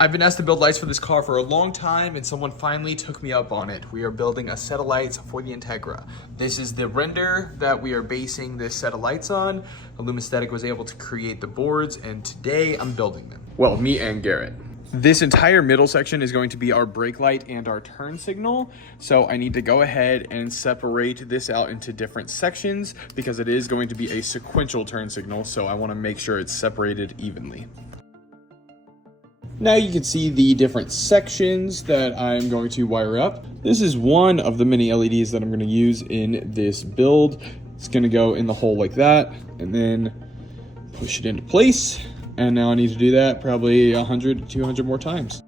I've been asked to build lights for this car for a long time, and someone finally took me up on it. We are building a set of lights for the Integra. This is the render that we are basing this set of lights on. Illumaesthetic was able to create the boards, and today I'm building them. Well, me and Garrett. This entire middle section is going to be our brake light and our turn signal. So I need to go ahead and separate this out into different sections because it is going to be a sequential turn signal. So I want to make sure it's separated evenly. Now you can see the different sections that I'm going to wire up. This is one of the many LEDs that I'm going to use in this build. It's going to go in the hole like that and then push it into place. And now I need to do that probably 100 to 200 more times.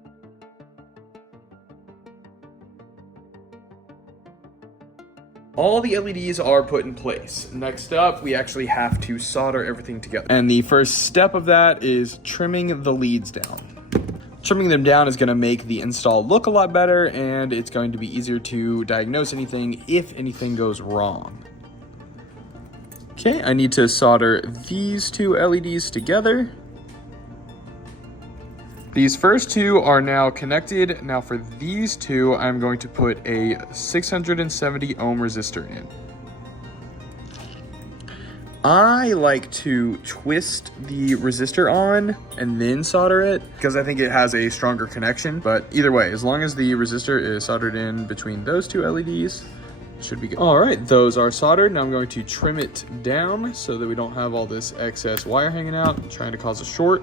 All the LEDs are put in place. Next up, we actually have to solder everything together. And the first step of that is trimming the leads down. Trimming them down is going to make the install look a lot better, and it's going to be easier to diagnose anything if anything goes wrong. Okay, I need to solder these two LEDs together. These first two are now connected. Now for these two, I'm going to put a 670 ohm resistor in. I like to twist the resistor on and then solder it because I think it has a stronger connection. But either way, as long as the resistor is soldered in between those two LEDs, it should be good. All right, those are soldered. Now I'm going to trim it down so that we don't have all this excess wire hanging out, trying to cause a short.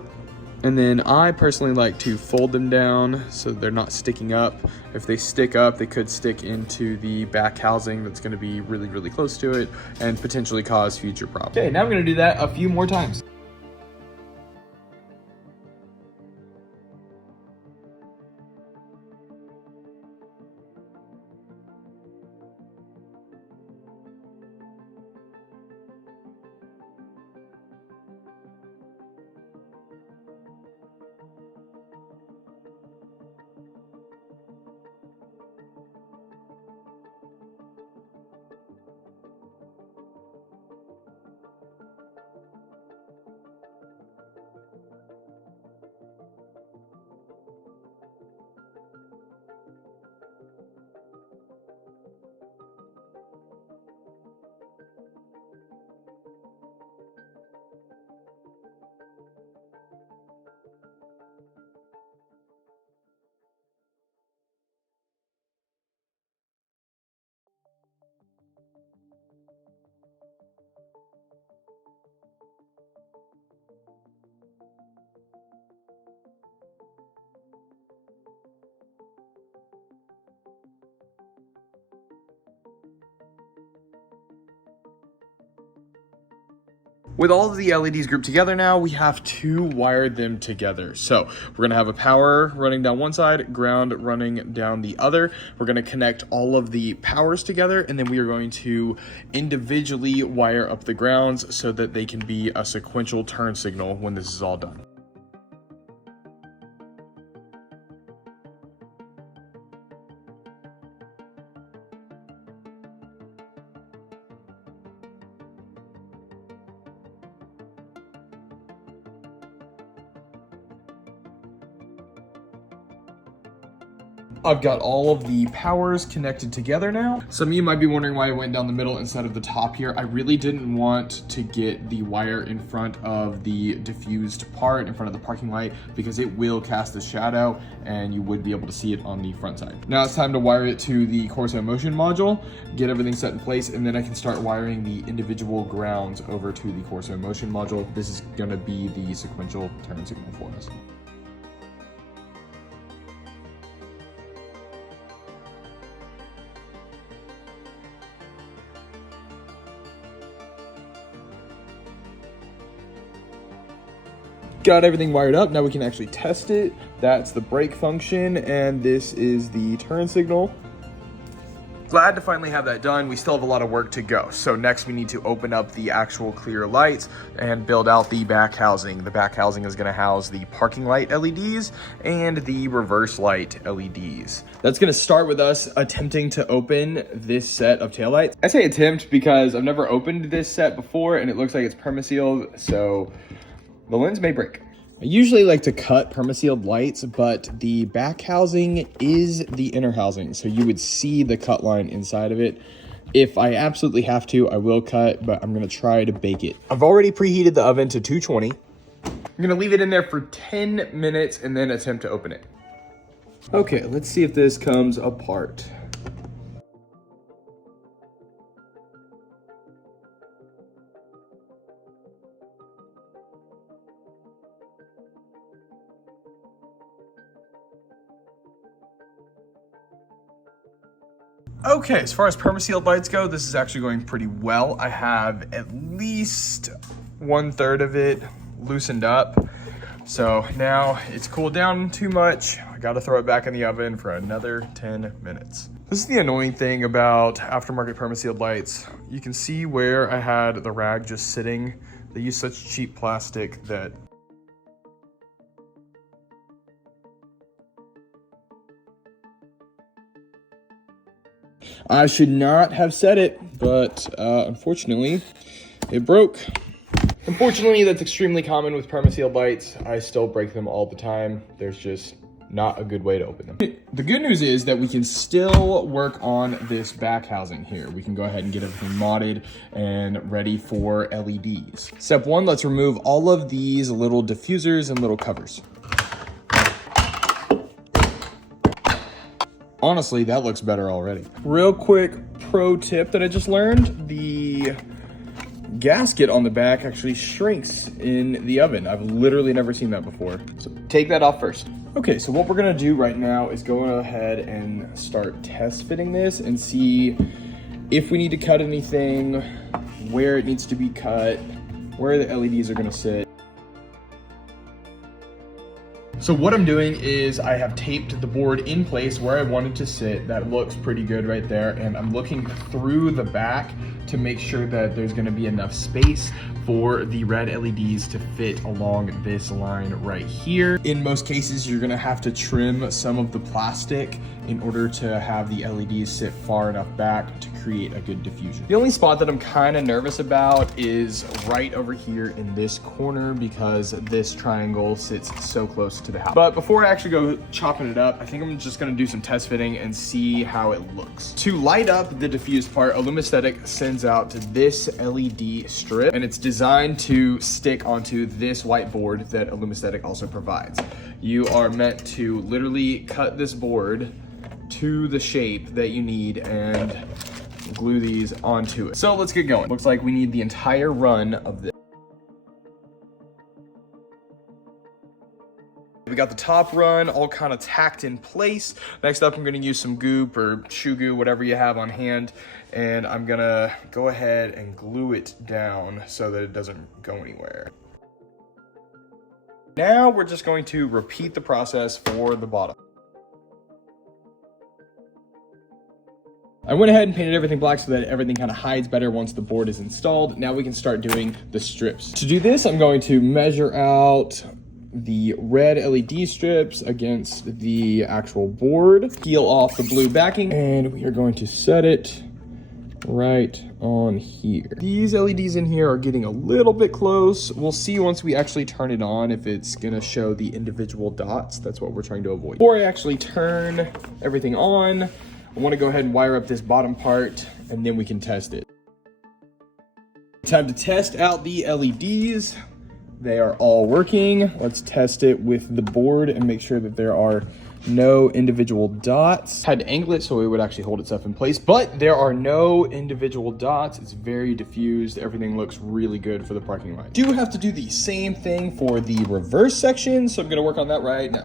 And then I personally like to fold them down so they're not sticking up. If they stick up, they could stick into the back housing that's going to be really, really close to it and potentially cause future problems. Okay, now I'm going to do that a few more times. With all of the LEDs grouped together now, we have to wire them together. So we're gonna have a power running down one side, ground running down the other. We're gonna connect all of the powers together, and then we are going to individually wire up the grounds so that they can be a sequential turn signal when this is all done. I've got all of the powers connected together now. Some of you might be wondering why I went down the middle instead of the top here. I really didn't want to get the wire in front of the diffused part, in front of the parking light, because it will cast a shadow and you would be able to see it on the front side. Now it's time to wire it to the Corso Motion module, get everything set in place, and then I can start wiring the individual grounds over to the Corso Motion module. This is gonna be the sequential turn signal for us. Got everything wired up. Now we can actually test it. That's the brake function, and this is the turn signal. Glad to finally have that done. We still have a lot of work to go. So next we need to open up the actual clear lights and build out the back housing. The back housing is gonna house the parking light LEDs and the reverse light LEDs. That's gonna start with us attempting to open this set of taillights. I say attempt because I've never opened this set before and it looks like it's permasealed, so the lens may break. I usually like to cut permasealed lights, but the back housing is the inner housing, so you would see the cut line inside of it. If I absolutely have to, I will cut, but I'm gonna try to bake it. I've already preheated the oven to 220. I'm gonna leave it in there for 10 minutes and then attempt to open it. Okay, let's see if this comes apart. Okay, as far as permasealed lights go, this is actually going pretty well. I have at least 1/3 of it loosened up. So now it's cooled down too much. I gotta throw it back in the oven for another 10 minutes. This is the annoying thing about aftermarket permasealed lights. You can see where I had the rag just sitting. They use such cheap plastic that I should not have said it, but unfortunately, it broke. Unfortunately, that's extremely common with permasealed lights. I still break them all the time. There's just not a good way to open them. The good news is that we can still work on this back housing here. We can go ahead and get everything modded and ready for LEDs. Step one, let's remove all of these little diffusers and little covers. Honestly, that looks better already. Real quick pro tip that I just learned, the gasket on the back actually shrinks in the oven. I've literally never seen that before. So take that off first. Okay, so what we're gonna do right now is go ahead and start test fitting this and see if we need to cut anything, where it needs to be cut, where the LEDs are gonna sit. So what I'm doing is I have taped the board in place where I wanted to sit. That looks pretty good right there. And I'm looking through the back to make sure that there's gonna be enough space for the red LEDs to fit along this line right here. In most cases, you're gonna have to trim some of the plastic in order to have the LEDs sit far enough back to create a good diffusion. The only spot that I'm kind of nervous about is right over here in this corner because this triangle sits so close to the house. But before I actually go chopping it up, I think I'm just gonna do some test fitting and see how it looks. To light up the diffused part, illumaesthetic sends out this LED strip, and it's designed to stick onto this whiteboard that illumaesthetic also provides. You are meant to literally cut this board to the shape that you need and glue these onto it. So let's get going. Looks like we need the entire run of this. We got the top run all kind of tacked in place. Next up, I'm gonna use some goop or shoe goo, whatever you have on hand, and I'm gonna go ahead and glue it down so that it doesn't go anywhere. Now we're just going to repeat the process for the bottom. I went ahead and painted everything black so that everything kind of hides better once the board is installed. Now we can start doing the strips. To do this, I'm going to measure out the red LED strips against the actual board, peel off the blue backing, and we are going to set it right on here. These LEDs in here are getting a little bit close. We'll see once we actually turn it on if it's gonna show the individual dots. That's what we're trying to avoid. Before I actually turn everything on, I want to go ahead and wire up this bottom part and then we can test it. Time to test out the LEDs. They are all working. Let's test it with the board and make sure that there are no individual dots. Had to angle it so it would actually hold itself in place, but there are no individual dots. It's very diffused. Everything looks really good for the parking lot. Do have to do the same thing for the reverse section, so I'm gonna work on that right now.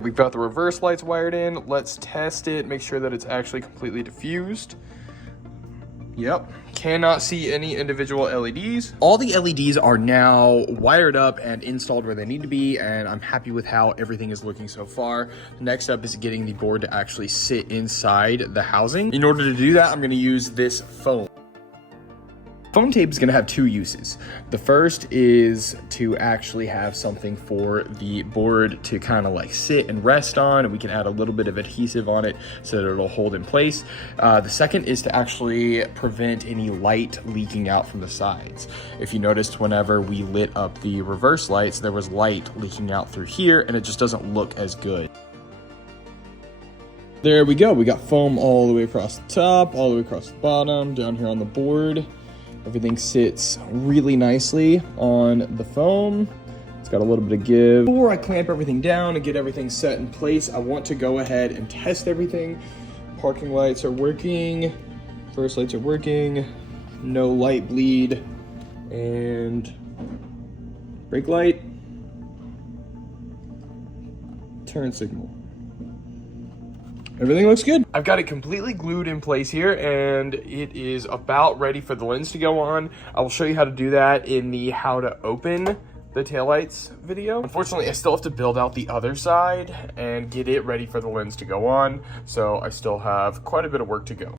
We've got the reverse lights wired in. Let's test it, make sure that it's actually completely diffused. Yep, cannot see any individual LEDs. All the LEDs are now wired up and installed where they need to be, and I'm happy with how everything is looking so far. Next up is getting the board to actually sit inside the housing. In order to do that, I'm gonna use this foam. Foam tape is going to have two uses. The first is to actually have something for the board to kind of like sit and rest on, and we can add a little bit of adhesive on it so that it'll hold in place. The second is to actually prevent any light leaking out from the sides. If you noticed, whenever we lit up the reverse lights, there was light leaking out through here, and it just doesn't look as good. There we go. We got foam all the way across the top, all the way across the bottom, down here on the board. Everything sits really nicely on the foam. It's got a little bit of give. Before I clamp everything down and get everything set in place, I want to go ahead and test everything. Parking lights are working. First lights are working. No light bleed. And brake light. Turn signal. Everything looks good. I've got it completely glued in place here, and it is about ready for the lens to go on. I will show you how to do that in the how to open the taillights video. Unfortunately, I still have to build out the other side and get it ready for the lens to go on, so I still have quite a bit of work to go.